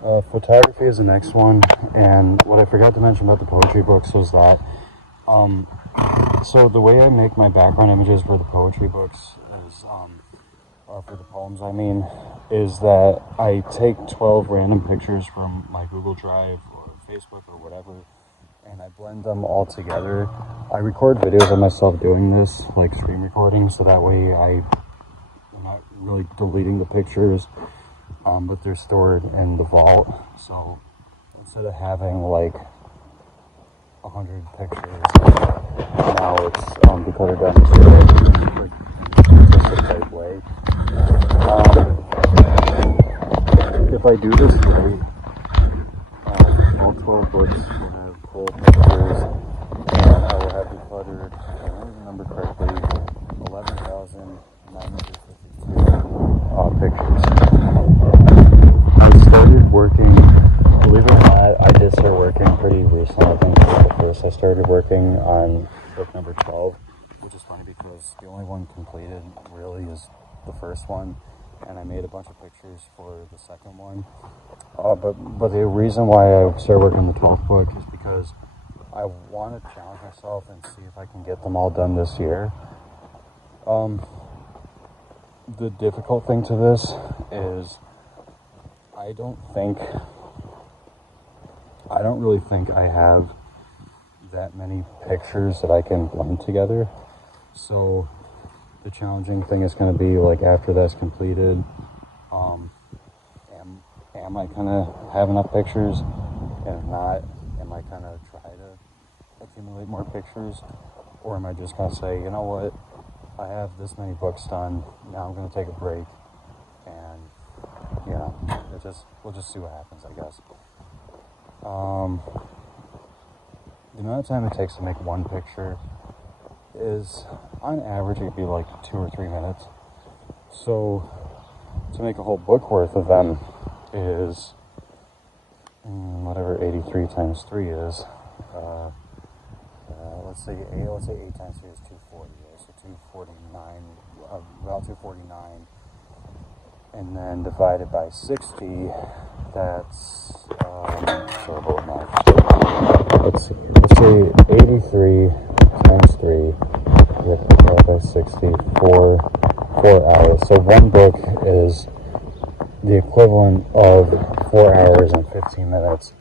Photography is the next one, and what I forgot to mention about the poetry books was that, so the way I make my background images for the poetry books is, for the poems I mean, is that I take 12 random pictures from my Google Drive or Facebook or whatever, and I blend them all together. I record videos of myself doing this, like screen recording, so that way I'm not really deleting the pictures, but they're stored in the vault. So instead of having like 100 pictures, now it's decoded down to like artistic type way. If I do this right, all 12 books will have full pictures, and I will have decluttered, if I remember correctly, 11,952 pictures. I started working, believe it or not, I did start working pretty recently. I think the first I started working on book number 12, which is funny because the only one completed really is the first one, and I made a bunch of pictures for the second one. But the reason why I started working on the 12th book is because I want to challenge myself and see if I can get them all done this year. The difficult thing to this is I don't really think I have that many pictures that I can blend together. So the challenging thing is going to be like after that's completed, am I gonna have enough pictures? And if not, am I gonna try to accumulate more pictures? Or am I just gonna say, you know what, I have this many books done, now I'm gonna take a break, and you know, we'll just see what happens, I guess. The amount of time it takes to make one picture is, on average, it'd be like 2 or 3 minutes. So to make a whole book worth of them is whatever 83 times 3 is. Let's say 8 times 3 is 240. So 249, about 249, and then divided by 60. That's sorry, math. Let's see. Let's say 83 times 3 divided by 60. 4 hours. So one book is the equivalent of 4 hours and 15 minutes,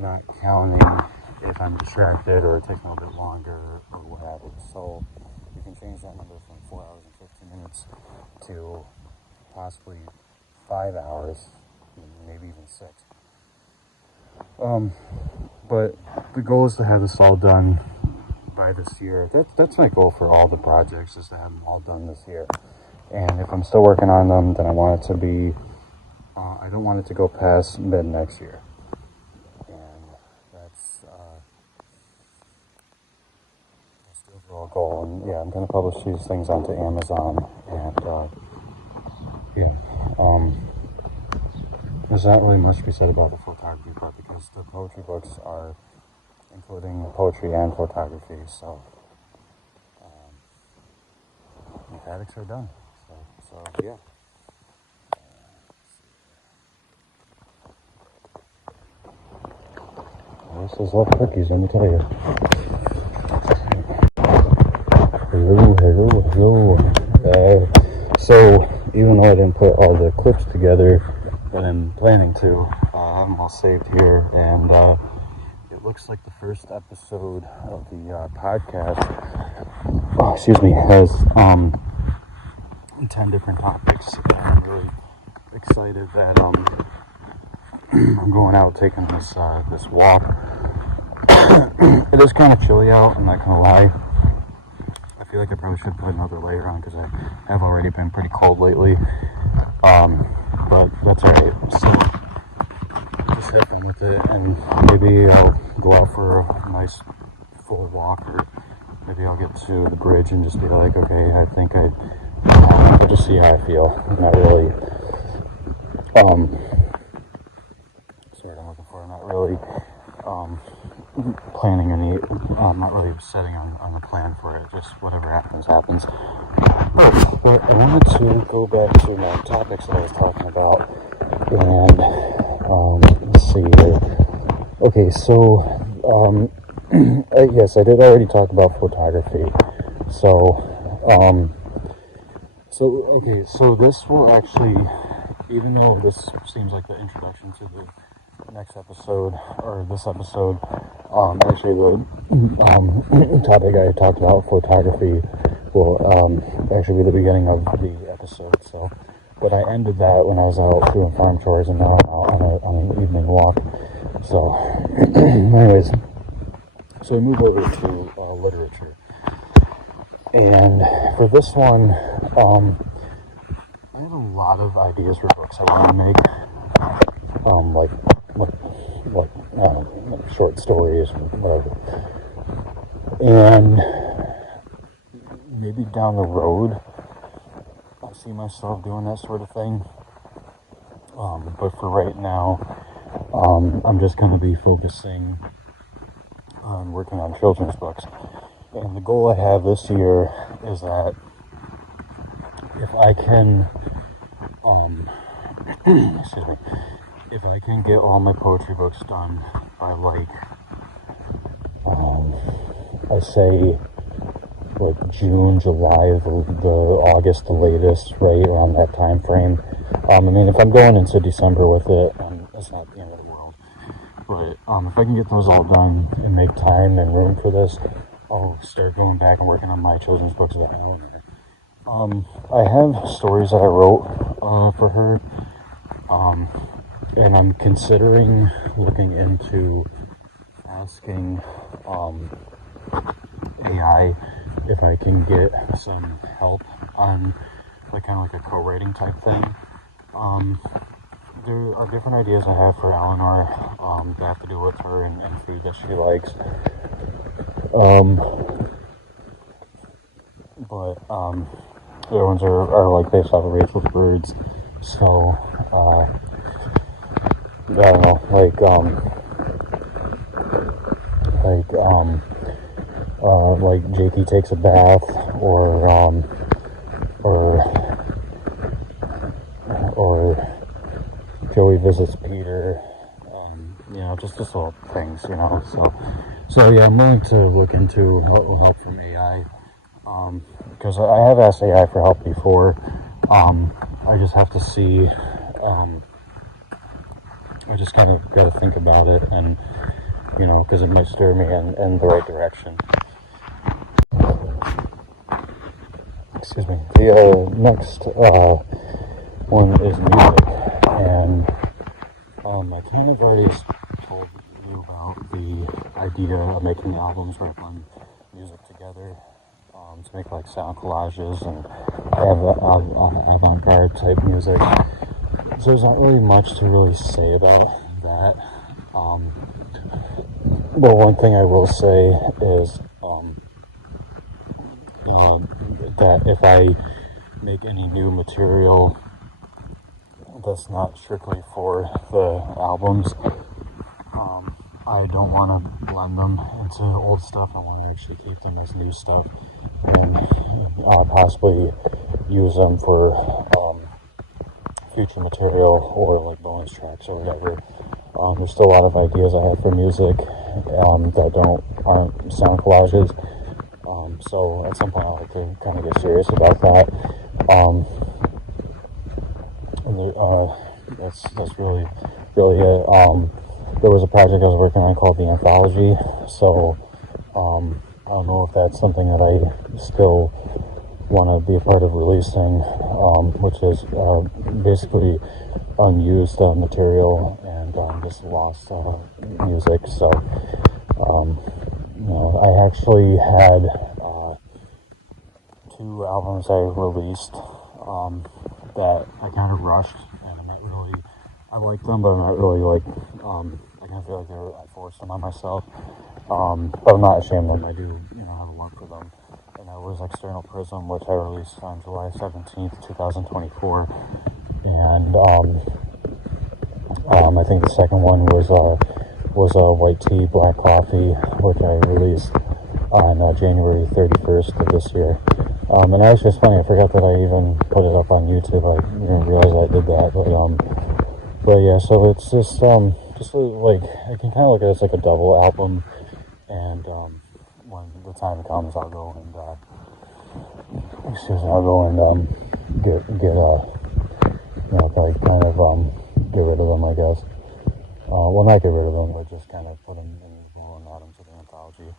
not counting if I'm distracted or it takes me a little bit longer or what have you. So you can change that number from 4 hours and 15 minutes to possibly 5 hours, maybe even 6. But the goal is to have this all done by this year. That's my goal for all the projects, is to have them all done this year. And if I'm still working on them, then I want it to be, I don't want it to go past mid next year. And that's the overall goal. And yeah, I'm going to publish these things onto Amazon. And there's not really much to be said about the photography part, because the poetry books are including poetry and photography. So the paddocks are done. So yeah. This is love cookies, let me tell you. Hello. So even though I didn't put all the clips together, but I'm planning to, I have them all saved here, and it looks like the first episode of the podcast, has 10 different topics. I'm really excited that I'm going out taking this walk. It is kind of chilly out, I'm not gonna lie. I feel like I probably should put another layer on, because I have already been pretty cold lately. But that's alright. So just having with it, and maybe I'll go out for a nice full walk, or maybe I'll get to the bridge and just be like, okay, I think I'll just see how I feel. I'm not really I'm not really planning any, not really setting on a plan for it, just whatever happens. But I wanted to go back to my topics that I was talking about, and Okay, so, yes, I did already talk about photography. So, okay, so this will actually, even though this seems like the introduction to the next episode, or this episode, actually the topic I talked about, photography, will actually be the beginning of the episode. So, but I ended that when I was out doing farm chores, and now I'm out on an evening walk. So, anyways, so we move over to literature. And for this one, I have a lot of ideas for books I want to make, like short stories, whatever. And maybe down the road, I see myself doing that sort of thing. But for right now, I'm just going to be focusing on working on children's books. And the goal I have this year is that if I can, excuse me, if I can get all my poetry books done by like, I say like June, July, the August, the latest, right around that time frame. I mean, if I'm going into December with it, it's not the end of the world. But if I can get those all done and make time and room for this, I'll start going back and working on my children's books with Eleanor. I have stories that I wrote for her, and I'm considering looking into asking AI if I can get some help on like kind of like a co-writing type thing. There are different ideas I have for Eleanor that have to do with her and food that she likes. But the other ones are like based off of Rachel's Birds. So I don't know, like Jakey takes a bath, or Joey visits Peter, just little things, So yeah, I'm willing to look into help from AI, because I have asked AI for help before. I just have to see, I just kind of got to think about it, and, because it might steer me in the right direction. Excuse me. The next one is music, and I kind of already told you about the idea of making albums where I blend music together to make like sound collages and have avant-garde type music. So there's not really much to really say about that. But one thing I will say is that if I make any new material that's not strictly for the albums, I don't want to blend them into old stuff. I want to actually keep them as new stuff and possibly use them for future material or like bonus tracks or whatever. There's still a lot of ideas I have for music that aren't sound collages. So at some point I'll have to kind of get serious about that. That's really it. There was a project I was working on called The Anthology, so I don't know if that's something that I still want to be a part of releasing, which is basically unused material and just lost music. So I actually had 2 albums I released that I kind of rushed, and I like them, but I'm not really I kind of feel like I forced them on myself, but I'm not ashamed of them. I do, have a love for them, and that was External Prism, which I released on July 17th, 2024, and I think the second one was White Tea, Black Coffee, which I released on January 31st of this year. And that was just funny. I forgot that I even put it up on YouTube. I didn't realize I did that. But yeah, so it's just, just like, I can kind of look at it as like a double album, and when the time comes, I'll go and like kind of get rid of them, I guess. Well, not get rid of them, but just kind of put them in the pool and add them to the anthology.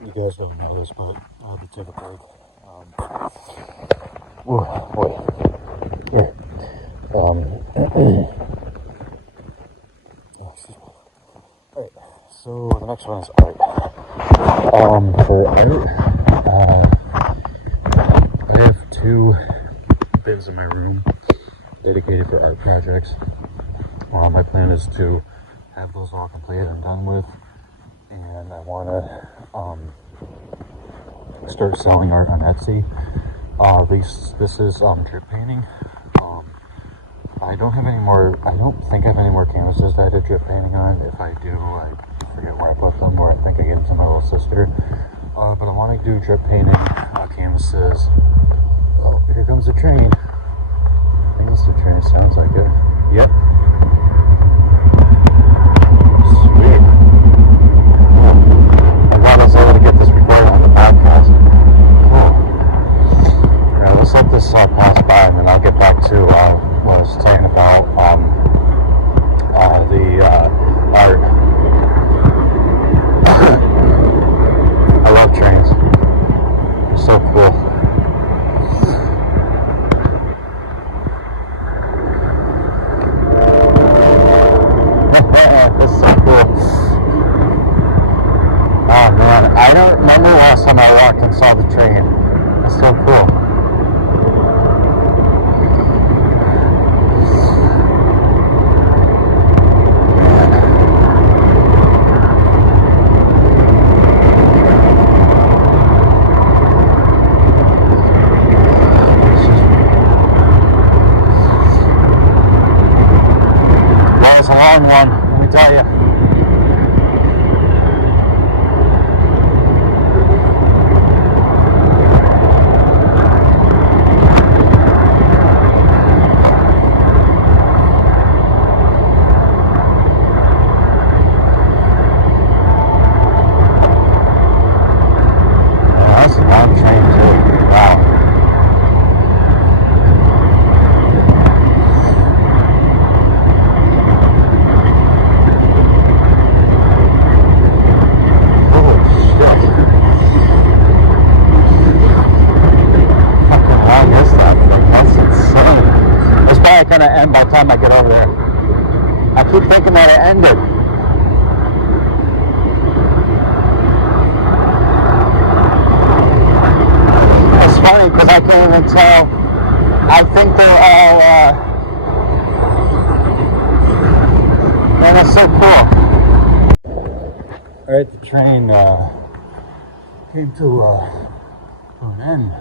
You guys don't know this, but I had to take a break. Oh boy. Here. Oh, excuse me. Alright, so the next one is art. For art, I have 2 bins in my room dedicated for art projects. My plan is to have those all completed and done with, and I want to start selling art on Etsy. This is drip painting. I don't think I have any more canvases that I did drip painting on. If I do, I forget where I put them, or I think I gave them to my little sister. But I want to do drip painting canvases. Oh, here comes the train. I think it's the train, sounds like it. Yep. Sweet. I thought I was able to get this recorded on the podcast. Cool. Alright, let's let this pass by, and then I'll get back to what I was talking about, the art. I love trains. They're so cool. That's so cool. Oh man, I don't remember the last time I walked and saw the train. That's so cool. That was a long one, let me tell you. That's a long train too. Wow. Holy shit. Fucking long is that thing? That's insane. It's probably gonna end by the time I get over there. I keep thinking that it ended. It's funny because I can't even tell. I think they're all, man, that's so cool. Alright, the train came to an end,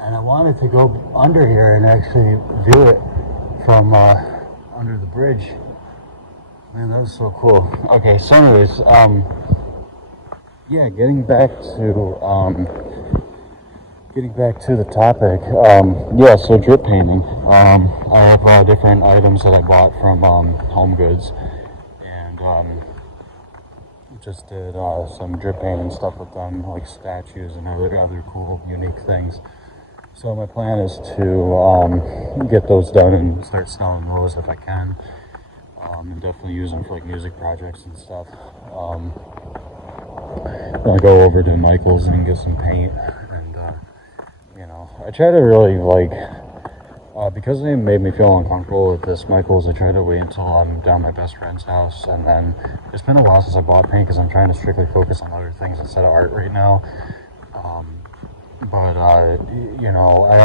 and I wanted to go under here and actually view it from under the bridge. Man, that was so cool. Okay, so anyways, yeah, getting back to the topic, yeah, so drip painting. I have different items that I bought from Home Goods, and just did some drip painting stuff with them, like statues and other cool, unique things. So my plan is to get those done and start selling those if I can, and definitely use them for like music projects and stuff. I'll go over to Michael's and get some paint, and I try to really because they made me feel uncomfortable with this Michael's, I try to wait until I'm down at my best friend's house, and then it's been a while since I bought paint because I'm trying to strictly focus on other things instead of art right now. But I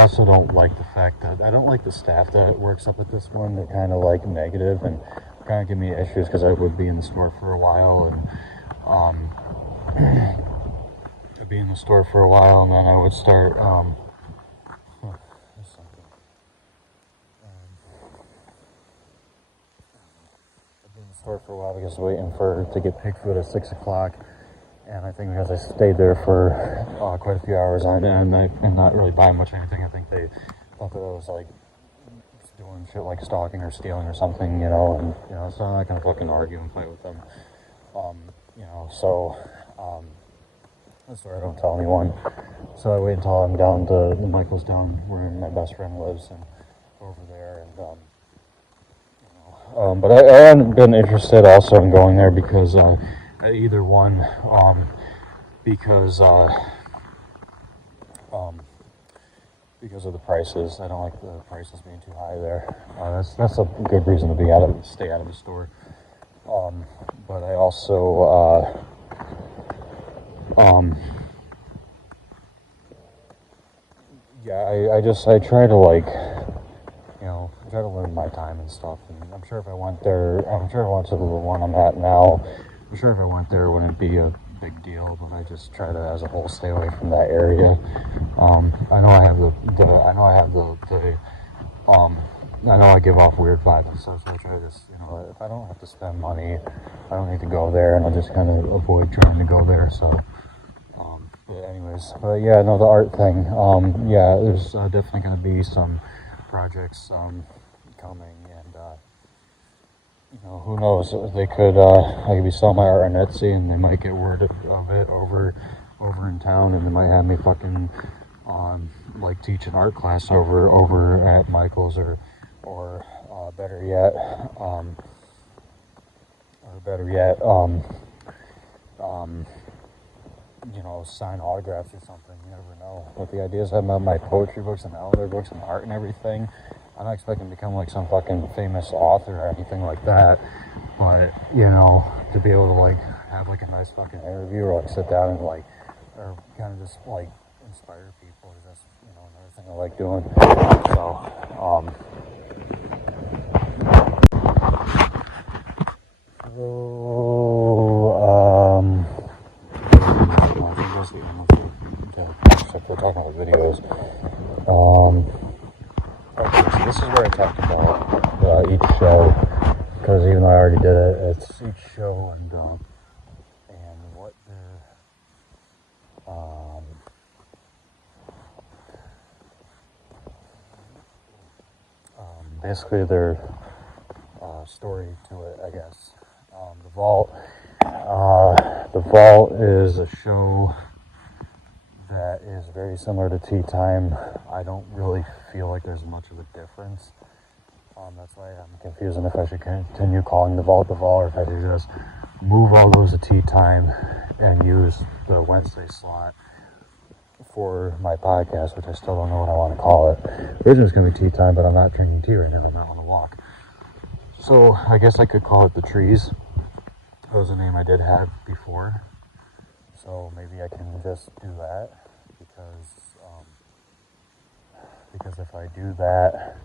also don't like the fact that I don't like the staff that works up at this one. They're kind of like negative and kind of give me issues because I would be in the store for a while, and I'd be in the store for a while, and then I would start because waiting to get pig food at 6 o'clock, And I think because I stayed there for quite a few hours on end and not really buying much of anything, I think they thought that I was like doing shit like stalking or stealing or something, you know. And you know, so I'm not gonna fucking argue and fight with them. You know, so that's why I don't tell anyone. So I wait until I'm down to the Michael's down where my best friend lives and over there and but I haven't been interested also in going there because either one because because of the prices. I don't like the prices being too high there. That's a good reason to stay out of the store. But I also yeah, I try to like, you know, try to limit my time and stuff. And I'm sure if I went there, I'm sure if I went to the one I'm at now, I'm sure if I went there, it wouldn't be a big deal. But I just try to, as a whole, stay away from that area. I know I have I know I give off weird vibes and stuff, so I try to just, you know, if I don't have to spend money, I don't need to go there, and I'll just kind of avoid trying to go there. So. But anyways, yeah, no, the art thing. Yeah, there's definitely going to be some projects coming, and you know, who knows? They could, I could be selling my art on Etsy, and they might get word of it over in town, and they might have me fucking like teach an art class over at Michael's, or better yet, you know, sign autographs or something. You never know. But the idea is having my poetry books and my other books and art and everything. I'm not expecting to become like some fucking famous author or anything like that. But, you know, to be able to like have like a nice fucking interview or like sit down and like, or kind of just like inspire people is just, you know, another thing I like doing. I think that's the end of the except we're talking about videos. Okay, so this is where I talked about each show, because even though I already did it, it's each show and what they're basically their story to it, I guess. The Vault. The Vault is a show that is very similar to Tea Time. I don't really feel like there's much of a difference. That's why I'm confused if I should continue calling the Vault, or if I should just move all those to Tea Time and use the Wednesday slot for my podcast, which I still don't know what I want to call it. Originally it's going to be Tea Time, but I'm not drinking tea right now. I'm out on a walk. So I guess I could call it The Trees. That was a name I did have before. So maybe I can just do that, because if I do that,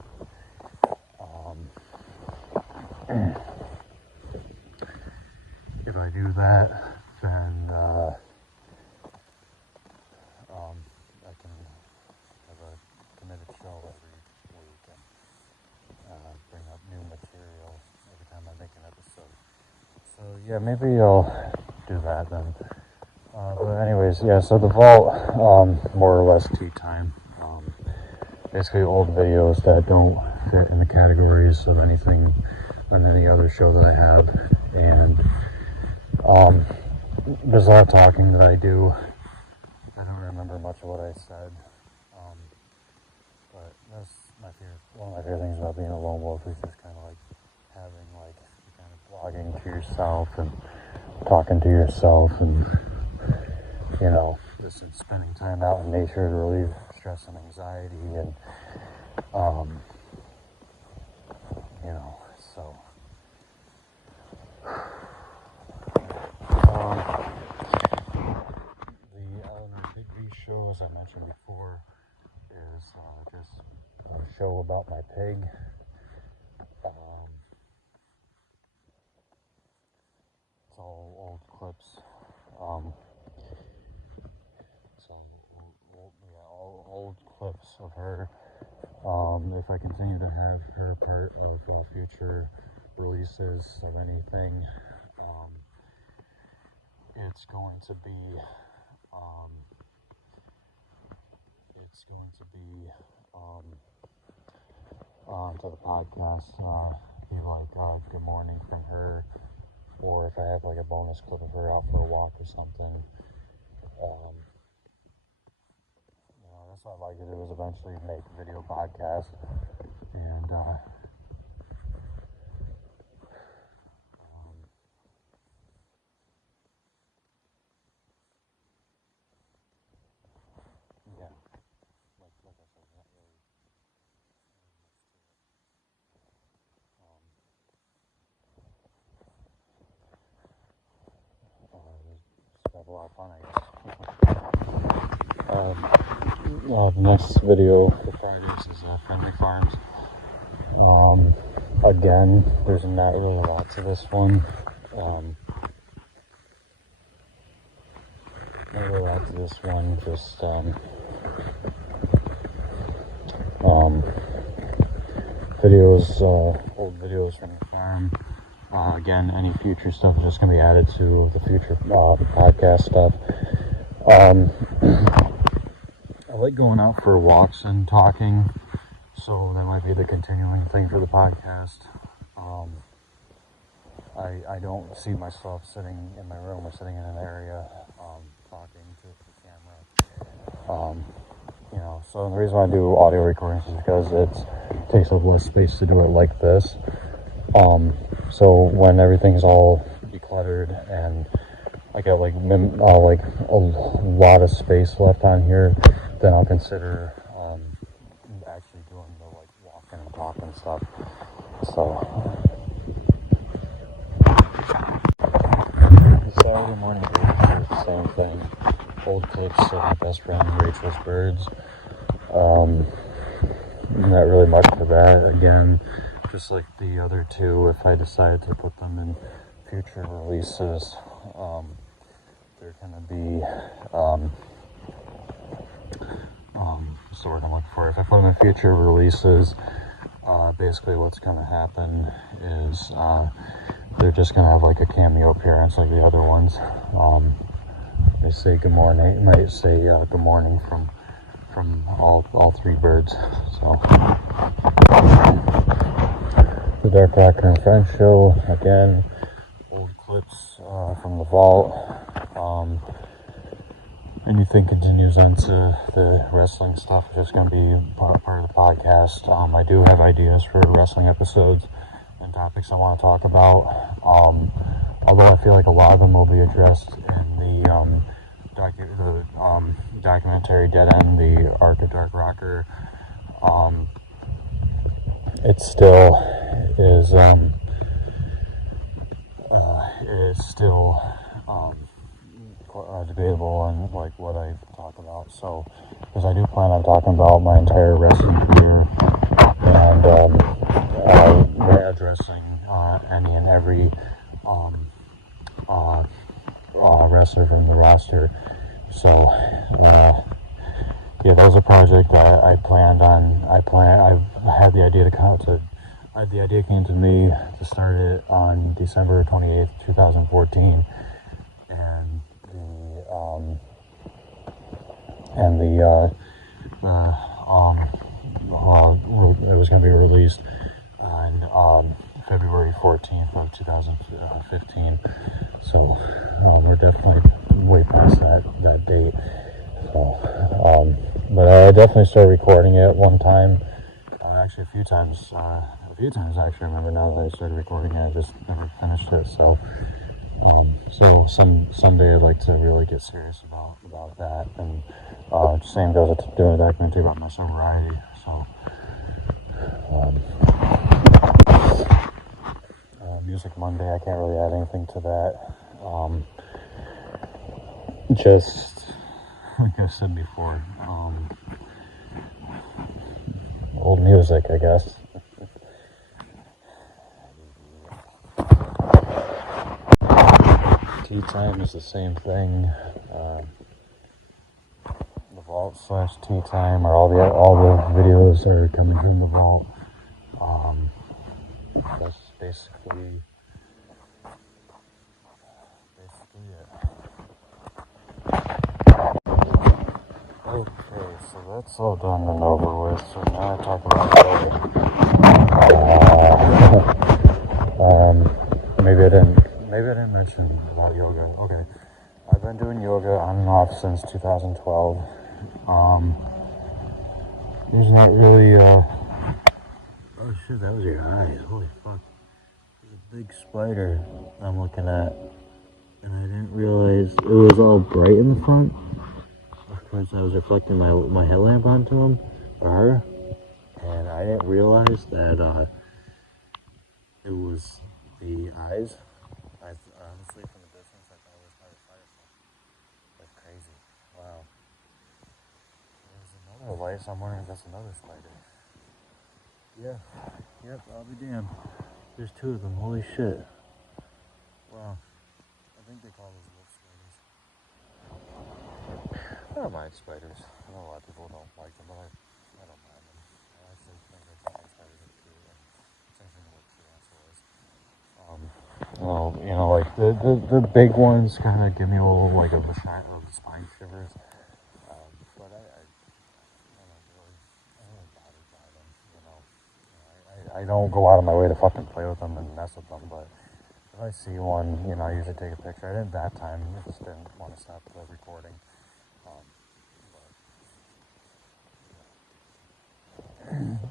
then I can have a committed show every week and bring up new material every time I make an episode. So yeah, maybe I'll do that then. But anyways, yeah, so the Vault, more or less Tea Time. Basically old videos that don't fit in the categories of anything on any other show that I have. And there's a lot of talking that I do. I don't remember much of what I said. But that's one of my favorite things about being a lone wolf is just kind of like having like kind of blogging to yourself and talking to yourself, and you know, just spending time out in nature to relieve stress and anxiety, and you know, so the Eleanor Digby show, as I mentioned before, is just a show about my pig. It's all old clips. Old clips of her. If I continue to have her part of future releases of anything, it's going to be to the podcast, be like good morning from her, or if I have like a bonus clip of her out for a walk or something. That's what I'd like to do, is eventually make a video podcast, and yeah, like I said, not really just have a lot of fun, I guess. The next video for Fridays is Friendly Farms. Again, there's not really a lot to this one. Not really a lot to this one, just videos, old videos from the farm. Again, any future stuff is just going to be added to the future podcast stuff. I like going out for walks and talking, so that might be the continuing thing for the podcast. I don't see myself sitting in my room or sitting in an area talking to the camera. So the reason why I do audio recordings is because it takes up less space to do it like this. So when everything's all decluttered and I get like a lot of space left on here, then I'll consider actually doing the like walking and talking stuff. So Saturday morning videos, the same thing. Old clips of my best friend Rachel's birds. Not really much for that. Again, just like the other two, if I decide to put them in future releases, they're gonna be what's the word I'm looking for? If I put them in future releases, basically what's gonna happen is they're just gonna have like a cameo appearance like the other ones. They say good morning. It might say good morning from all three birds. So the Dark Rocker and Friends show, again, old clips from the vault. Anything continues into the wrestling stuff, is just going to be part of the podcast. I do have ideas for wrestling episodes and topics I want to talk about. Although I feel like a lot of them will be addressed in the documentary Dead End, the Arc of Dark Rocker. It still is debatable on like what I talk about. So, because I do plan on talking about my entire wrestling career and addressing any and every wrestler from the roster. So, yeah, that was a project I planned on. I had the idea the idea came to me to start it on December 28th, 2014, and it was going to be released on February 14th of 2015. So we're definitely way past that date. So, but I definitely started recording it one time. Actually, a few times actually. I remember now that I started recording it, I just never finished it. So, someday I'd like to really get serious about that. And same goes with doing a documentary about my sobriety. So, Music Monday, I can't really add anything to that. Just like I said before, old music, I guess. Tea Time is the same thing. The Vault / Tea Time, or all the videos are coming from the Vault. That's basically it. Okay, so that's all done and over with. So now I talk about maybe I didn't mention about yoga. Okay, I've been doing yoga on and off since 2012. There's not really oh shit, that was your eyes. Holy fuck. There's a big spider I'm looking at, and I didn't realize it was all bright in the front. Of course, I was reflecting my headlamp onto him, or her, and I didn't realize that it was the eyes. Honestly, from the distance, I thought it was part of firefly. That's crazy. Wow. There's another light, so I'm wondering if that's another spider. Yeah. Yep, I'll be damned. There's two of them. Holy shit. Wow. I think they call those wolf spiders. I don't mind spiders. I know a lot of people don't like them, but I don't mind them. I actually think that giant spiders are cute. And same thing with tarantulas. Like the big ones kind of give me a little like of the spine shivers. But I'm not really bothered by them. I don't go out of my way to fucking play with them and mess with them. But if I see one, I usually take a picture. I didn't that time. I just didn't want to stop the recording.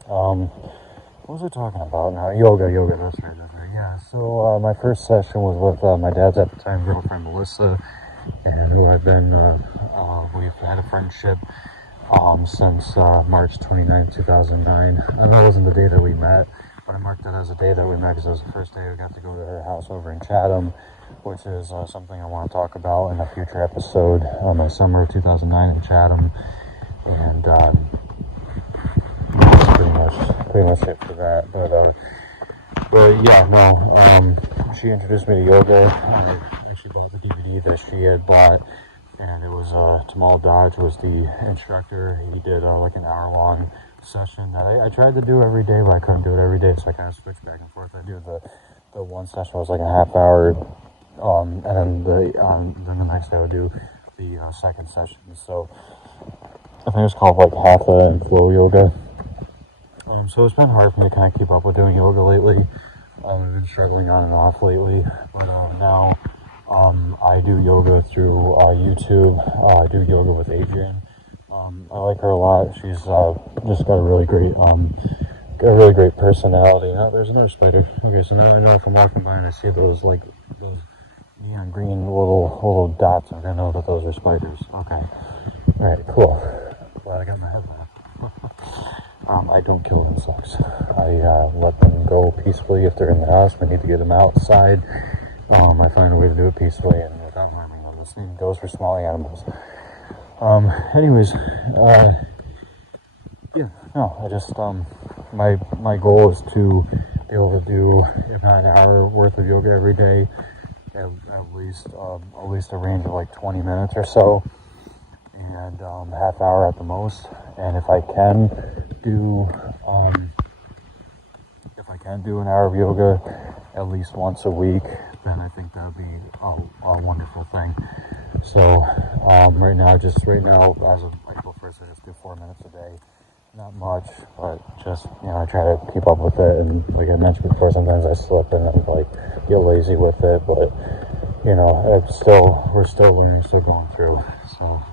What was I talking about now? Yoga, that's right. Yeah, so my first session was with my dad's at the time girlfriend, Melissa, and who I've been, we've had a friendship since March 29, 2009. I know it wasn't the day that we met, but I marked that as a day that we met because it was the first day we got to go to her house over in Chatham, which is something I want to talk about in a future episode. My summer of 2009 in Chatham, and that's pretty much it for that. But yeah, no. She introduced me to yoga. I actually bought the DVD that she had bought, and it was Tamal Dodge was the instructor. He did like an hour-long session that I tried to do every day, but I couldn't do it every day, so I kind of switched back and forth. I do the one session was like a half hour, and then the next day I would do the second session. So I think it's called like Hatha and Flow Yoga. So it's been hard for me to kind of keep up with doing yoga lately. I've been struggling on and off lately, but now I do yoga through YouTube. I do yoga with Adrienne. I like her a lot. She's just got a really great personality. Now there's another spider. Okay, so now I know if I'm walking by and I see those neon green little dots, I'm gonna know that those are spiders. Okay. All right. Cool. Glad I got my headlamp. I don't kill insects. I let them go peacefully if they're in the house. We need to get them outside. I find a way to do it peacefully and without harming them. The same goes for small animals. Anyways, yeah, no, I just, my goal is to be able to do, if not an hour worth of yoga every day, at least a range of like 20 minutes or so, and half hour at the most. And if I can do an hour of yoga at least once a week, then I think that would be a wonderful thing. So right now, as of April 1st, I just do 4 minutes a day. Not much, but just, I try to keep up with it. And like I mentioned before, sometimes I slip and then get lazy with it. But we're still learning, still going through. So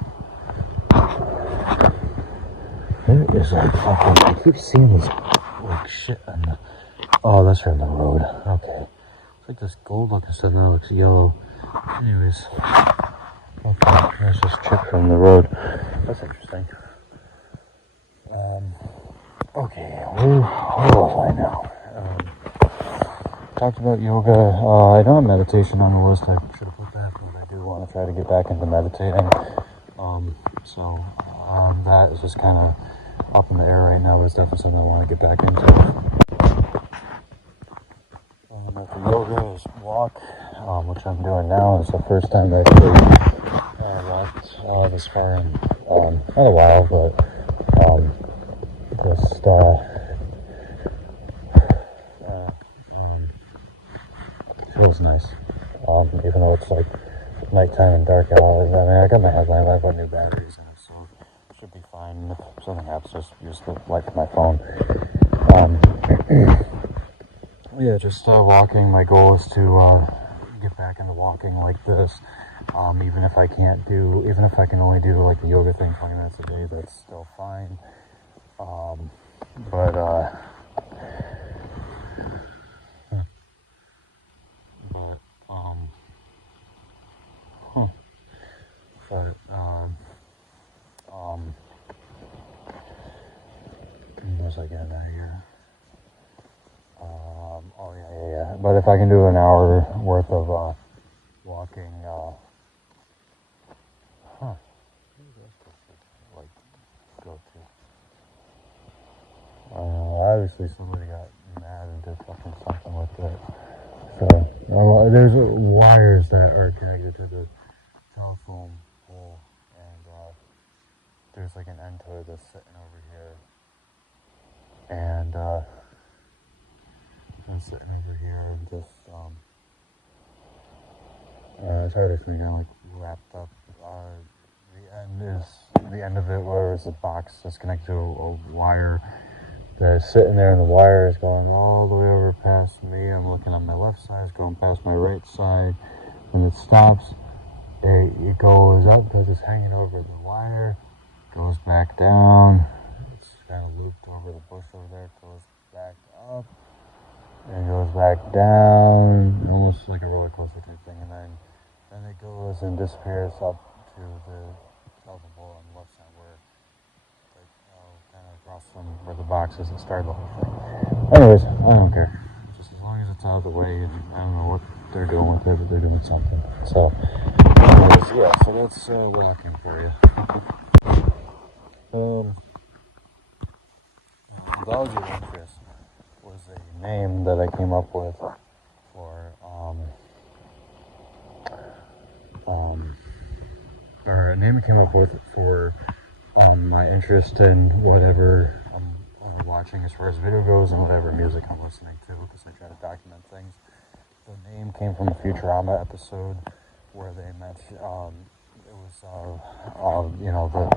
there is I keep seeing these shit on the. Oh, that's from the road. Okay. It's like this gold looking stuff now looks yellow. Anyways. Okay, there's this chip from the road. That's interesting. Okay, where was I now? Talked about yoga. I don't have meditation on the list. I should have put that, but I do want to try to get back into meditating. So that is just kind of up in the air right now, but it's definitely something I want to get back into. After yoga is walk, which I'm doing now. It's the first time I actually walked this far in not a while, but just feels nice. Even though it's like nighttime and dark out. I mean, I got my headlamp. I put new batteries in it, so it then if something happens, just use the light from my phone. Yeah, just walking. My goal is to get back into walking like this. Even if I can only do like the yoga thing 20 minutes a day, that's still fine. But what was I getting at here? Oh yeah. But if I can do an hour worth of walking, like go to. Obviously somebody got mad and did fucking something with it. So there's wires that are connected to the telephone pole, and there's like an end to it that's sitting over here, and I'm sitting over here and just it's hard to explain. I'm like wrapped up. The end of it where it's a box that's connected to a wire that's sitting there, and the wire is going all the way over past me. I'm looking on my left side, it's going past my right side. When it stops, it goes up because it's hanging over the wire, goes back down, it's kind of looped over the bush over there, goes back up, and goes back down, almost like a roller coaster type thing, and then it goes and disappears up to the telephone pole on the left side where, like, kind of across from where the box is and started the whole thing. Anyways, I don't care. Just as long as it's out of the way, and I don't know what they're doing with it, but they're doing something. So, anyways, yeah, so that's walking for you. Anthology of Interest was a name that I came up with for or a name I came up with for my interest in whatever I'm watching as far as video goes and whatever music I'm listening to, because I try to document things. The name came from a Futurama episode where they mentioned it was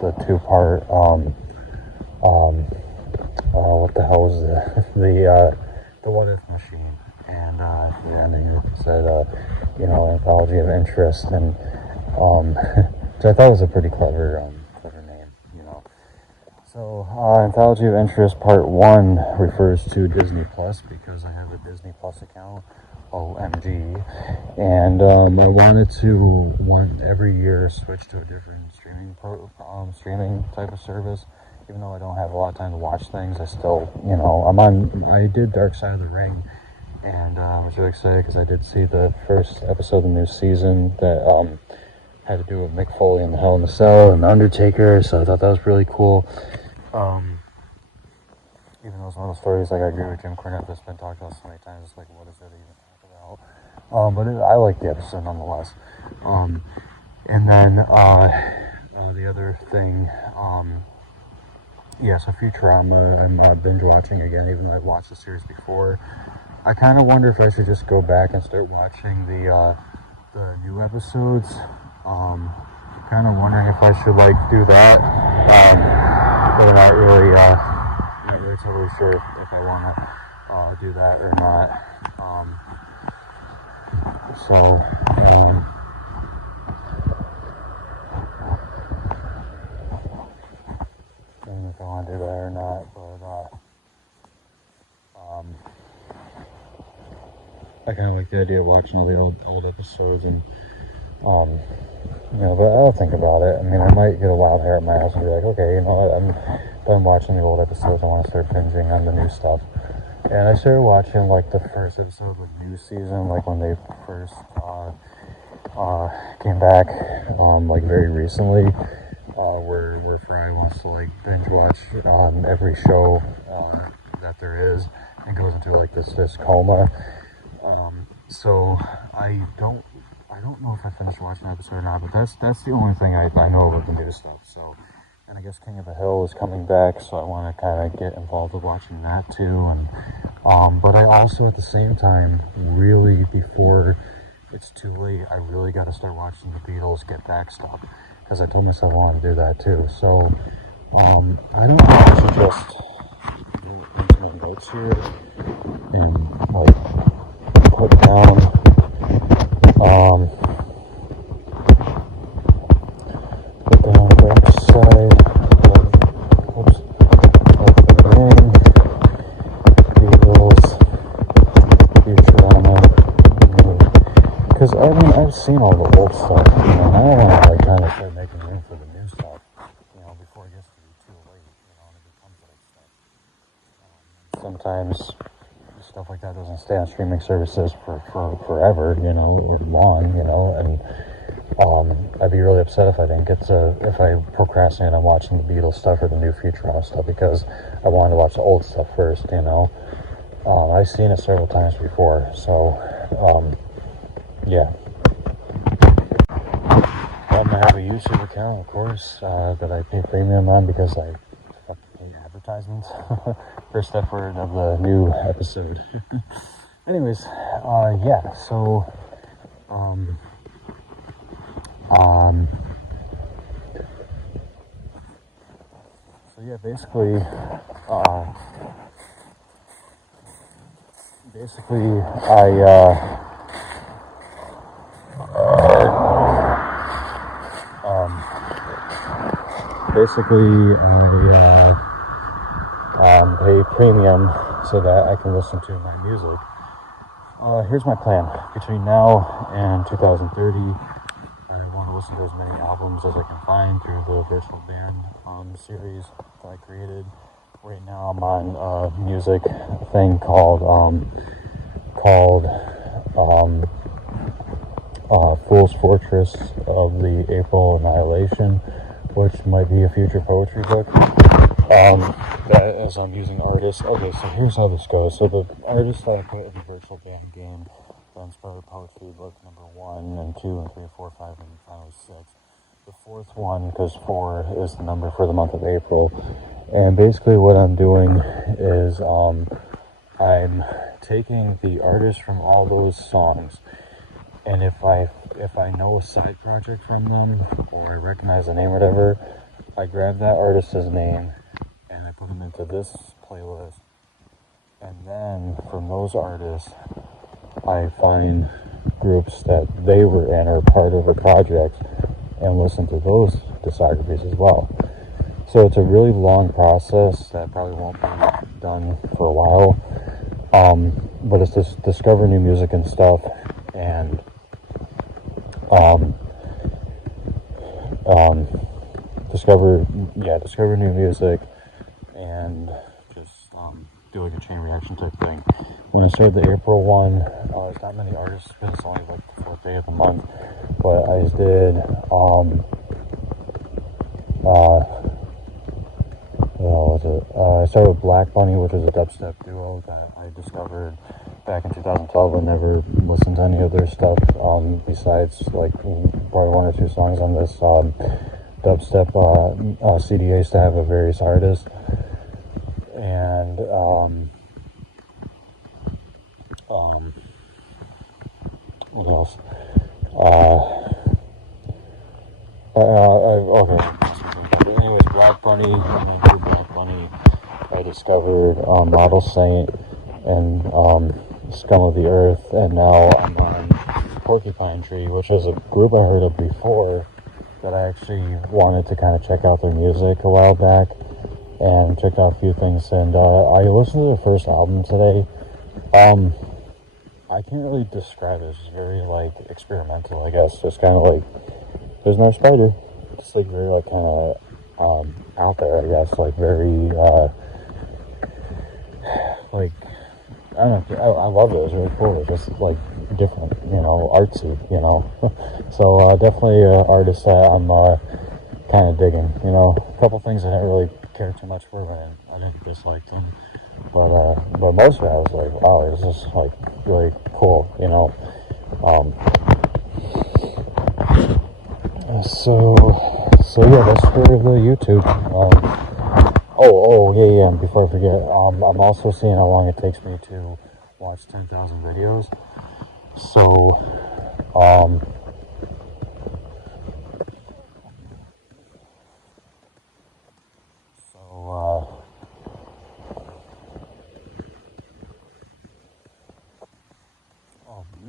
the two-part what the hell is the what if machine, and at the ending it said anthology of interest, and which I thought was a pretty clever name, So Anthology of Interest Part 1 refers to Disney Plus, because I have a Disney Plus account, OMG, and I wanted to every year switch to a different streaming type of service. Even though I don't have a lot of time to watch things, I still, I did Dark Side of the Ring, and I was really excited because I did see the first episode of the new season that had to do with Mick Foley and the Hell in the Cell and The Undertaker, so I thought that was really cool. Even though it's one of those stories, like I agree with Jim Cornette that's been talked about so many times, it's like, what is it even talk about? But I like the episode nonetheless. And then the other thing, so Futurama, I'm binge watching again, even though I've watched the series before. I kind of wonder if I should just go back and start watching the new episodes. Kind of wondering if I should do that. But not really totally sure if I want to do that or not. I don't know if I want to do that or not, but I kind of like the idea of watching all the old episodes, and but I'll think about it. I mean, I might get a wild hair at my house and be like, okay, you know what, I'm done watching the old episodes, I want to start binging on the new stuff. And I started watching the first episode of the new season, when they first came back, very recently, where Fry wants to binge watch every show that there is, and goes into this coma. So I don't know if I finished watching the episode or not, but that's the only thing I know about the new stuff. So, and I guess King of the Hill is coming back, so I want to kind of get involved with watching that too. And but I also at the same time, really before it's too late, I really got to start watching the Beatles Get Back stuff, because I told myself I wanted to do that too. So I don't know if I should just go into my notes here and like put down website oops, of the Ring, Beatles, Futurama, because I mean I've seen all the old stuff, and I don't want to like kind of start making room for the new stuff, before it gets to be too late, and it becomes like stuff. Sometimes stuff like that doesn't stay on streaming services for forever, or long, and I'd be really upset if I didn't get to, if I procrastinate on watching the Beatles stuff or the new Futurama stuff because I wanted to watch the old stuff first, I've seen it several times before, so, yeah. I have a YouTube account, of course, that I pay premium on because I fucking hate advertisements. First step word of the new episode. Anyways, yeah, so, so yeah, basically, I pay premium so that I can listen to my music. Here's my plan. Between now and 2030, I want to listen to as many albums as I can find through the virtual band series that I created. Right now I'm on a music thing called Fool's Fortress of the April Annihilation, which might be a future poetry book. That as I'm using artists. Okay, so here's how this goes. So the artists that I put in the virtual band game, the Inspired Poetry book number 1 and 2 and 3 and 4, 5 and finally 6. The fourth one, because 4 is the number for the month of April. And basically what I'm doing is I'm taking the artists from all those songs, and if I know a side project from them or I recognize the name or whatever, I grab that artist's name and I put them into this playlist, and then from those artists I find groups that they were in or part of a project and listen to those discographies as well. So it's a really long process that probably won't be done for a while, but it's just discover new music and stuff, and discover new music, and just do like a chain reaction type thing. When I started the April one, there's not many artists, because it's only like the 4th day of the month, but I just did I started with Black Bunny, which is a dubstep duo that I discovered back in 2012. I never listened to any of their stuff besides like probably 1 or 2 songs on this dubstep CD I used to have of various artists. And what else? Okay. Anyways, Black Bunny. I discovered Model Saint and Scum of the Earth, and now I'm on Porcupine Tree, which is a group I heard of before that I actually wanted to kind of check out their music a while back, and checked out a few things, and I listened to their first album today. I can't really describe it. It's very like experimental, I guess. Just kind of like there's no spider. Just like very like kind of out there, I guess. Like very like I don't know. I love it. It was really cool. It's just like different, artsy, So definitely an artist that I'm kind of digging. A couple things I didn't really care too much for, and I didn't dislike them. But most of it I was like, wow, this is like really cool, So yeah, that's for the YouTube. Yeah, and before I forget, I'm also seeing how long it takes me to watch 10,000 videos. So,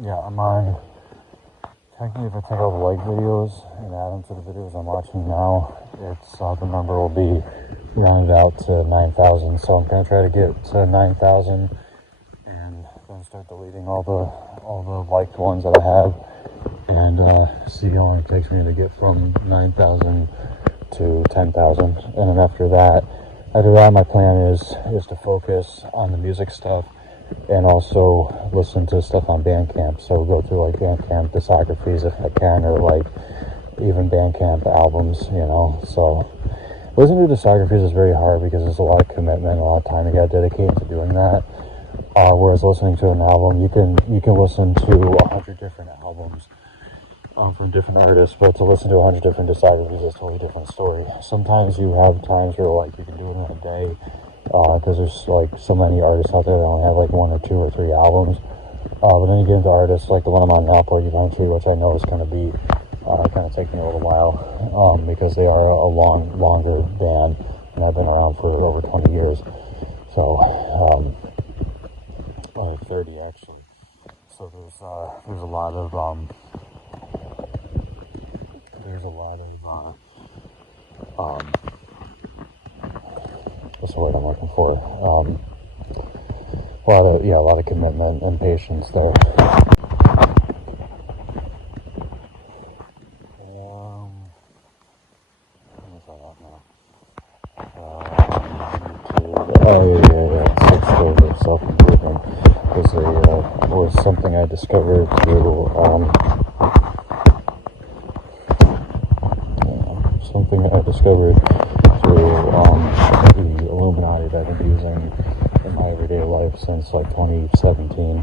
yeah, my technically, if I take all the like videos and add them to the videos I'm watching now, it's the number will be rounded out to 9,000. So I'm gonna try to get to 9,000 and then start deleting all the liked ones that I have, and see how long it takes me to get from 9,000 to 10,000. And then after that, my plan is to focus on the music stuff and also listen to stuff on Bandcamp. So go through like Bandcamp discographies if I can, or like even Bandcamp albums, you know. So listening to discographies is very hard because there's a lot of commitment, a lot of time you got to dedicate to doing that. Whereas listening to an album, you can listen to 100 different albums from different artists, but to listen to 100 different discographies is a totally different story. Sometimes you have times where like you can do it in a day, because there's like so many artists out there that only have like 1 or 2 or 3 albums. But then you get into artists like the one I'm on now, Porky Country, which I know is going to be kind of taking a little while, because they are a longer band, and I've been around for over 20 years. So 30 actually. So there's a lot of what's the word I'm looking for? A lot of commitment and patience there. Six Skills of Self-Improvement was something I discovered through the Illuminati that I've been using in my everyday life since like 2017.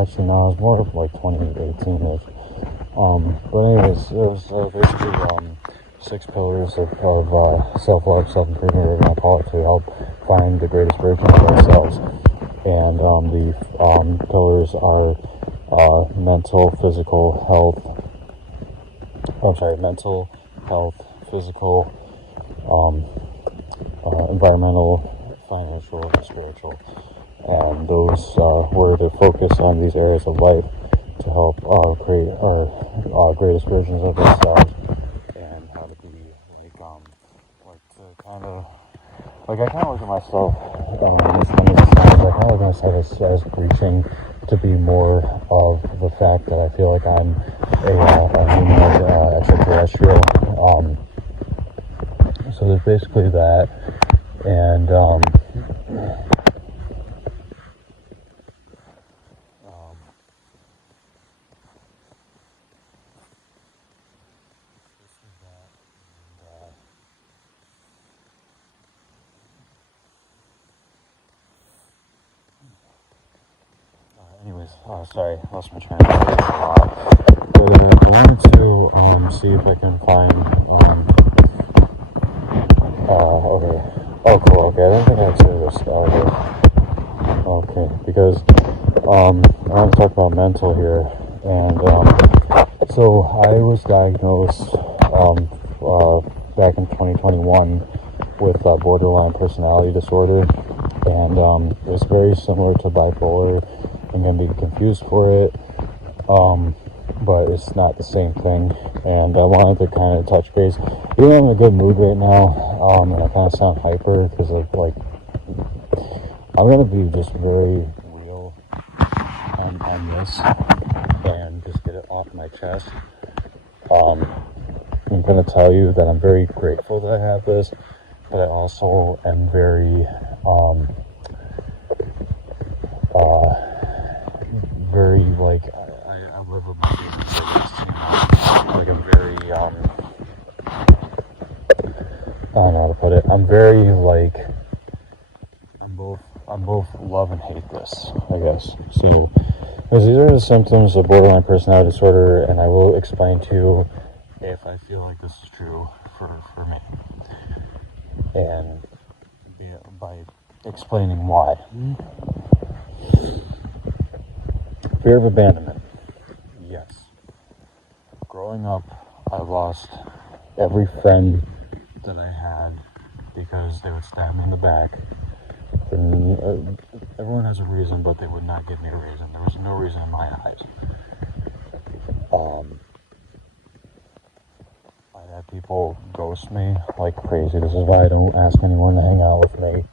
Actually no, it was more of like 2018-ish. But anyways, it was basically 6 pillars of self-love, self-improvement, whatever you want to call it, to help find the greatest version of ourselves. And the pillars are mental health, physical, environmental, financial, and spiritual. And those were the focus on these areas of life to help create our greatest versions of ourselves, and how to be I kind of look at myself, as reaching to be more of the fact that I feel like I'm a humanoid extraterrestrial. So there's basically that, and anyways, sorry, lost my train of thought. But I wanted to see if I can find okay. Oh, cool. Okay, I don't think I actually this started. Okay, because I want to talk about mental here, and so I was diagnosed back in 2021 with borderline personality disorder, and it's very similar to bipolar. I'm going to be confused for it, but it's not the same thing, and I wanted to kind of touch base. Even though I'm in a good mood right now, and I kind of sound hyper because of like, I'm going to be just very real on this and just get it off my chest. I'm going to tell you that I'm very grateful that I have this, but I also am very like I live with my demons, like a very I don't know how to put it. I'm very like I'm both love and hate this, I guess. So because these are the symptoms of borderline personality disorder, and I will explain to you if I feel like this is true for me, and by explaining why. Fear of abandonment. Yes. Growing up, I lost every friend that I had because they would stab me in the back. And, everyone has a reason, but they would not give me a reason. There was no reason in my eyes. I had people ghost me like crazy. This is why I don't ask anyone to hang out with me,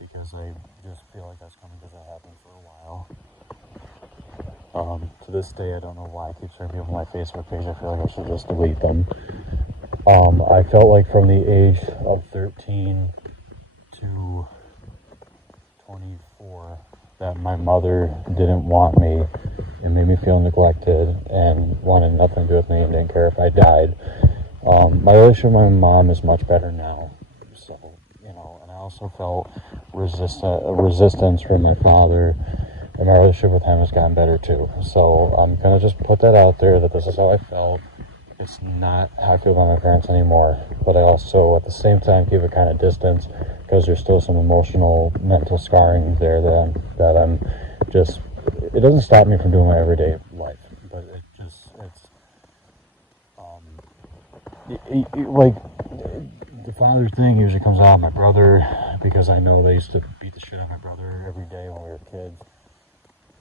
because I just feel like that's coming because it happened for a while. To this day, I don't know why I keep showing people my Facebook page. I feel like I should just delete them. I felt like from the age of 13 to 24 that my mother didn't want me and made me feel neglected and wanted nothing to do with me and didn't care if I died. My relationship with my mom is much better now. So, and I also felt resistance from my father, and my relationship with him has gotten better too. So I'm gonna just put that out there that this is how I felt. It's not how I feel about my parents anymore, but I also at the same time keep a kind of distance because there's still some emotional, mental scarring there that I'm just, it doesn't stop me from doing my everyday life, but like the father thing usually comes out of my brother, because I know they used to beat the shit out of my brother every day when we were kids.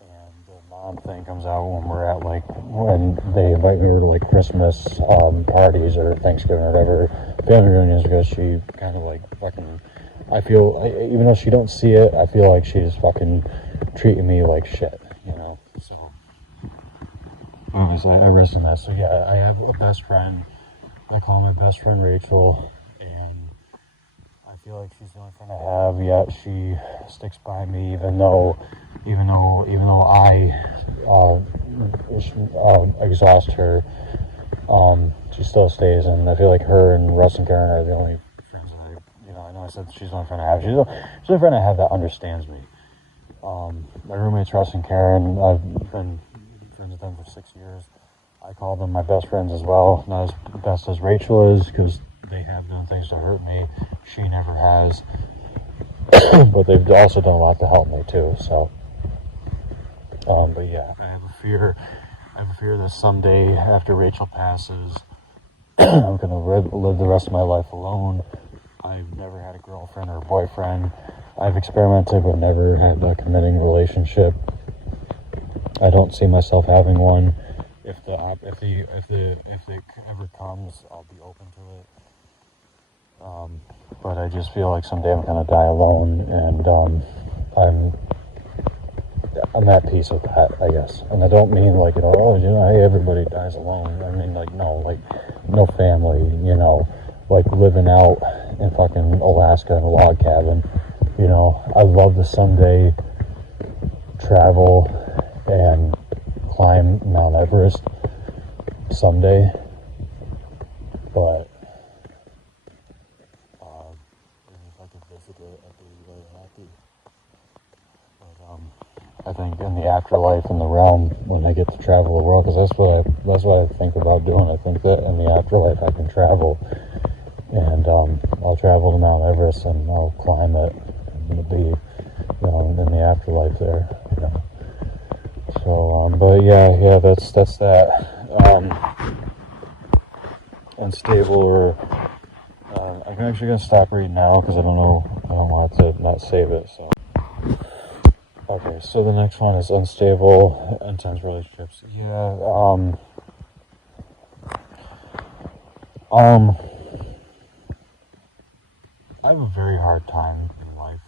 And the mom thing comes out when we're at when they invite me over to Christmas parties or Thanksgiving or whatever family reunions, because she kind of fucking, I feel, even though she don't see it, I feel like she's fucking treating me like shit, so anyways, I rest in that. So yeah, I have a best friend. I call my best friend Rachel, and I feel like she's the only friend I have, yet she sticks by me even though I exhaust her. She still stays, and I feel like her and Russ and Karen are the only friends that I know I said she's the only friend I have. She's the only friend I have that understands me. My roommates Russ and Karen, I've been friends with them for 6 years. I call them my best friends as well. Not as best as Rachel is, because they have done things to hurt me. She never has. But they've also done a lot to help me too. So, but yeah, I have a fear that someday after Rachel passes, I'm gonna live the rest of my life alone. I've never had a girlfriend or a boyfriend. I've experimented but never had a committing relationship. I don't see myself having one. If it ever comes, I'll be open to it. But I just feel like someday I'm gonna die alone, and I'm at peace with that, I guess. And I don't mean hey, everybody dies alone. I mean no family, living out in fucking Alaska in a log cabin. I'd love to someday travel and climb Mount Everest someday, but if I could visit it, I'd be very happy. But I think in the afterlife, in the realm, when I get to travel the world, because that's what I think about doing. I think that in the afterlife I can travel, and I'll travel to Mount Everest and I'll climb it, and it'll be in the afterlife there. So, but yeah, that's that. Unstable, or I'm actually gonna stop right now because I don't want to not save it. So, okay, so the next one is unstable, intense relationships. Yeah, I have a very hard time in life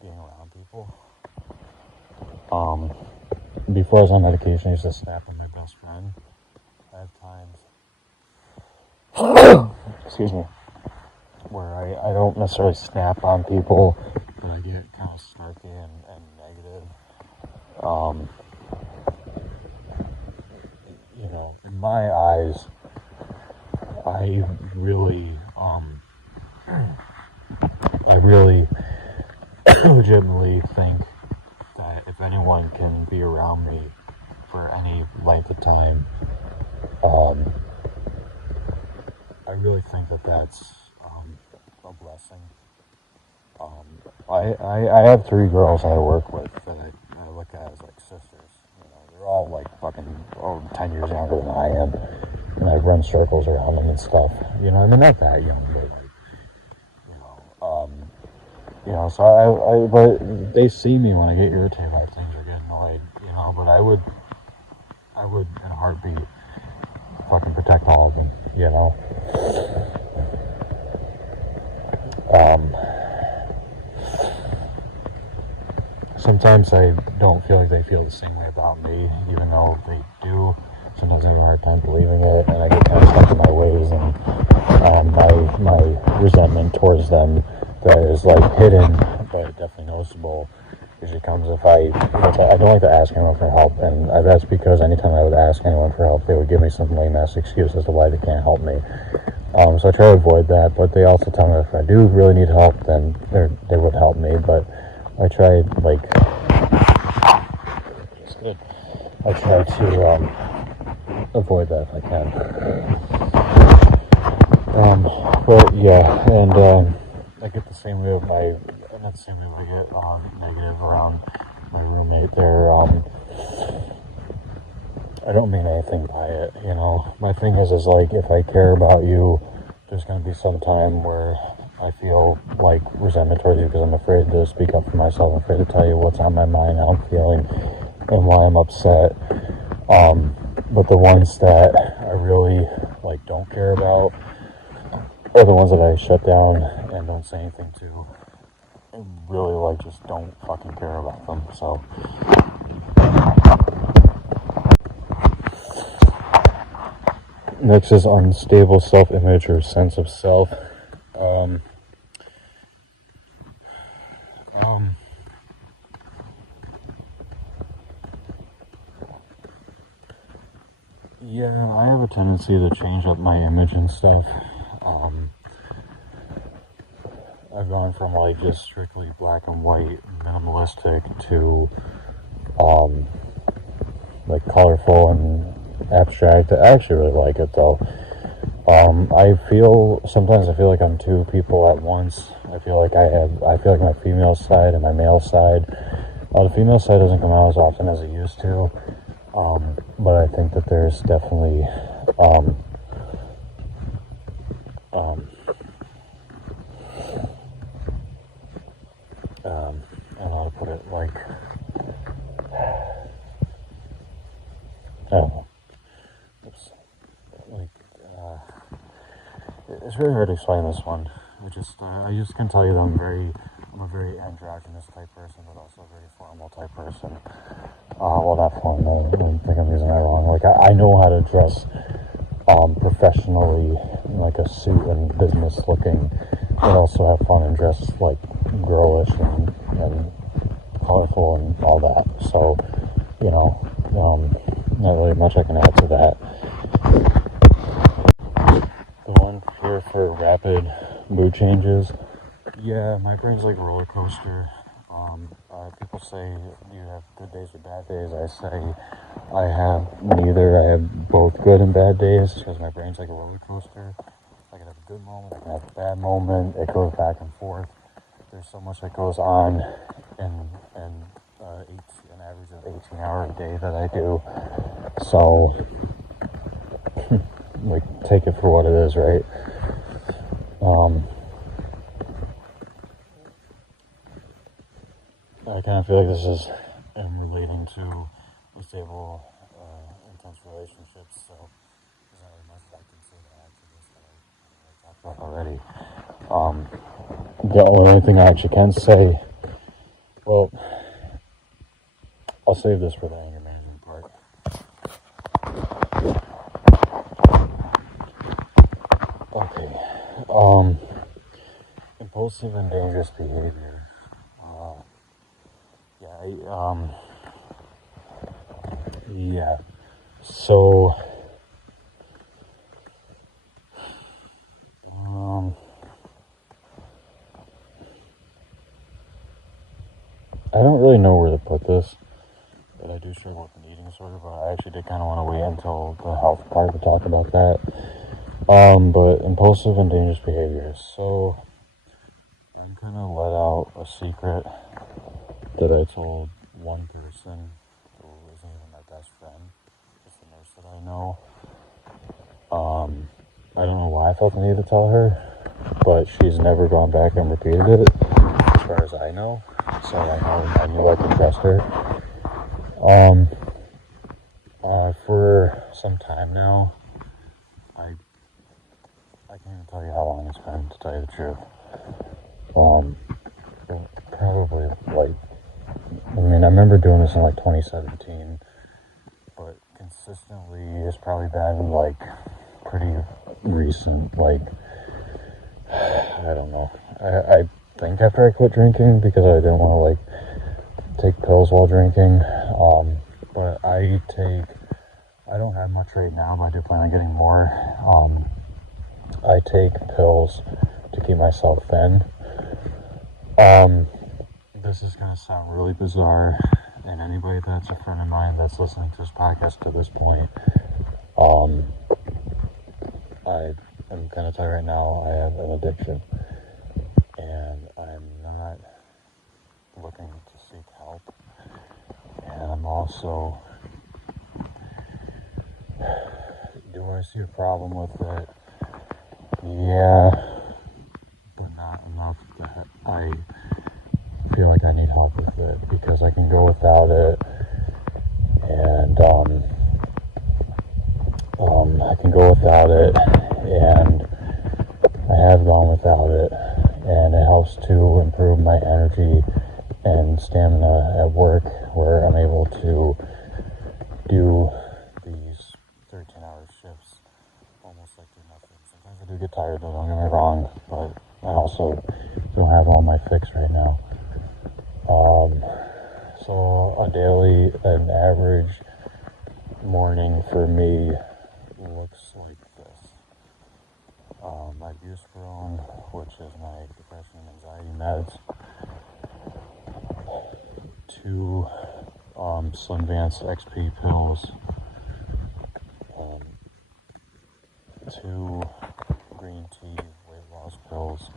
being around people. Before I was on medication, I used to snap on my best friend. I have times, excuse me, where I don't necessarily snap on people, but I get kind of snarky and negative. In my eyes, I really legitimately think that if anyone can be around me for any length of time, I really think that that's a blessing. I have 3 girls I work with that I look at as like sisters. They're all like fucking 10 years younger than I am, and I run circles around them and stuff. I mean, not that young, but You know, so but they see me when I get irritated by things or get annoyed, you know, but I would in a heartbeat fucking protect all of them, you know. Sometimes I don't feel like they feel the same way about me, even though they do. Sometimes I have a hard time believing it, and I get kind of stuck in my ways, and my resentment towards them that is like hidden, but definitely noticeable, usually comes if I don't like to ask anyone for help, and that's because anytime I would ask anyone for help, they would give me some lame ass excuse as to why they can't help me. So I try to avoid that, but they also tell me if I do really need help, then they would help me. But I try to avoid that if I can. But yeah, and I get the same way with not the same way I get negative around my roommate. I don't mean anything by it, you know. My thing is like, if I care about you, there's going to be some time where I feel like resentment towards you because I'm afraid to speak up for myself. I'm afraid to tell you what's on my mind, how I'm feeling, and why I'm upset. But the ones that I really like don't care about are the ones that I shut down and don't say anything to. I really like just don't fucking care about them. So next is unstable self-image or sense of self. Yeah, I have a tendency to change up my image and stuff. I've gone from like just strictly black and white, minimalistic, to like colorful and abstract. I actually really like it though. Sometimes I feel like I'm two people at once. I feel like my female side and my male side. The female side doesn't come out as often as it used to. But I think that there's definitely, I don't know how to put it, like, I don't know. It's really hard to explain this one. I just can tell you that I'm a very androgynous type person, but also a very formal type person. Well, not formal, I think I'm using that wrong. Like, I know how to dress professionally in like a suit and business looking, but also have fun and dress like girlish and colorful and all that. So, you know, not really much I can add to that. The one here for rapid mood changes. Yeah, my brain's like a roller coaster. People say you have good days or bad days. I say I have neither. I have both good and bad days because my brain's like a roller coaster. I can have a good moment, I can have a bad moment. It goes back and forth. There's so much that goes on in an average of 18 hours a day that I do. So, like, take it for what it is, right? I kind of feel like this is relating to unstable, intense relationships, so there's not really much I can say to add to this that I talked about already. The only thing I actually can say, well, I'll save this for the anger management part. Okay. Impulsive and dangerous behavior. Yeah. So, I don't really know where to put this, but I do struggle with an eating disorder, but I actually did kind of want to wait until the health part to talk about that. But impulsive and dangerous behaviors. So, I'm kind of let out a secret that I told one person who isn't even my best friend, just a nurse that I know. I don't know why I felt the need to tell her, but she's never gone back and repeated it. as far as I know, so I knew I could trust her. For some time now, I can't even tell you how long it's been, to tell you the truth. Probably like, I remember doing this in like 2017, but consistently it's probably been like pretty recent, like, I don't know. I think after I quit drinking, because I didn't want to like take pills while drinking, but I don't have much right now, but I do plan on getting more. I take pills to keep myself thin. This is going to sound really bizarre, and anybody that's a friend of mine that's listening to this podcast to this point, I'm going to tell you right now, I have an addiction, and I'm not looking to seek help, and I'm also, do I see a problem with it? Yeah, but not enough that I feel like I need help with it, because I can go without it, and I can go without it, and I have gone without it, and it helps to improve my energy and stamina at work, where I'm able to do these 13-hour shifts almost like do nothing. Sometimes I do get tired, though, don't get me wrong, but I also don't have all my fix right now. So an average morning for me looks like this. My Buspirone, which is my depression and anxiety meds, 2 Slimvance XP pills, 2 green tea weight loss pills,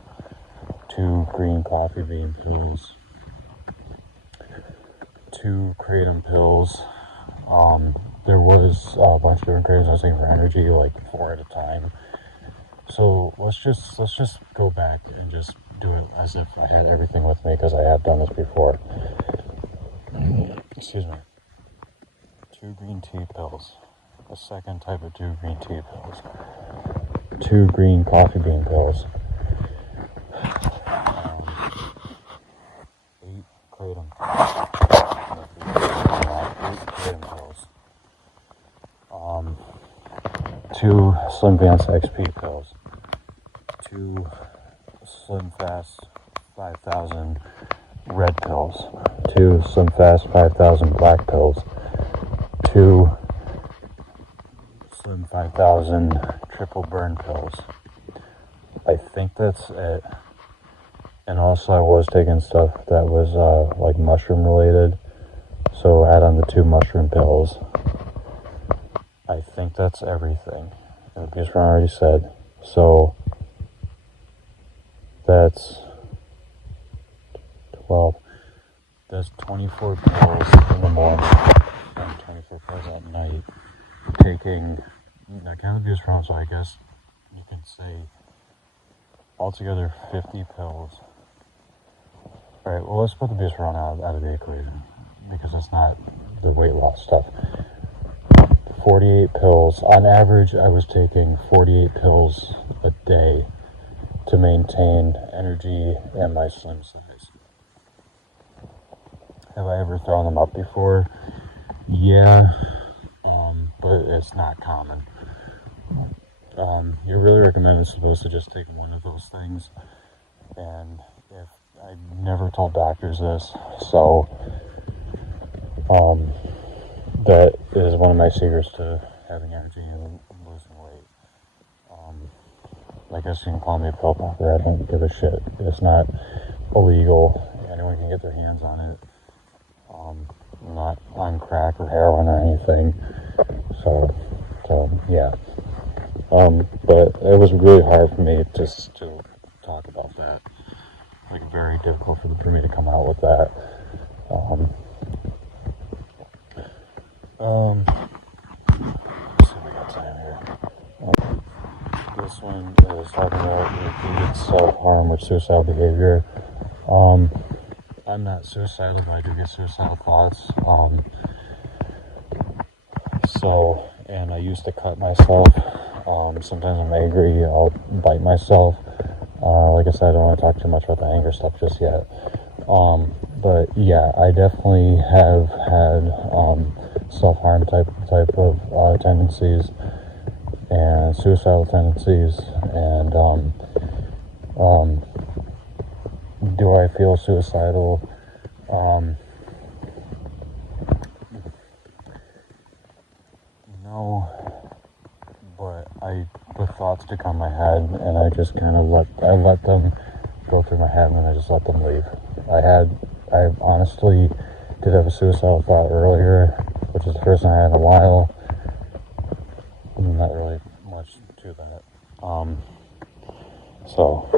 2 green coffee bean pills, 2 kratom pills. There was a bunch of different kratoms I was taking for energy, like 4 at a time. So let's just go back and just do it as if I had everything with me, because I have done this before. Excuse me. 2 green tea pills, a second type of 2 green tea pills, 2 green coffee bean pills, 8 kratom pills, 2 Slimvance XP pills, 2 SlimFast 5000 red pills, 2 SlimFast 5000 black pills, 2 Slim 5000 triple burn pills. I think that's it. And also I was taking stuff that was like mushroom related, so add on the 2 mushroom pills. I think that's everything. The Buspirone already said. So that's 12. That's 24 pills in the morning and 24 pills at night. Taking, I count the Buspirone, so I guess you can say altogether 50 pills. Alright, well, let's put the Buspirone out of the equation, because it's not the weight loss stuff. 48 pills. On average, I was taking 48 pills a day to maintain energy and my slim size. Have I ever thrown them up before? Yeah, but it's not common. You're really recommended supposed to just take one of those things, and if I never told doctors this, so that is one of my secrets to having energy and losing weight. I guess you can call me a pill popper. I don't give a shit. It's not illegal. Anyone can get their hands on it. I'm not on crack or heroin or anything. So yeah. But it was really hard for me just to talk about that. Like, very difficult for me to come out with that. Let's see what we got time here. This one is talking about repeated self-harm with suicidal behavior. I'm not suicidal, but I do get suicidal thoughts. And I used to cut myself. Sometimes I'm angry, I'll bite myself. Like I said, I don't want to talk too much about the anger stuff just yet. But yeah, I definitely have had self-harm type of tendencies and suicidal tendencies. And do I feel suicidal? No, but the thoughts to come my head, and I just kind of let them go through my head, and then I just let them leave. I honestly did have a suicidal thought earlier, which is the first time I had in a while. Not really much to that. So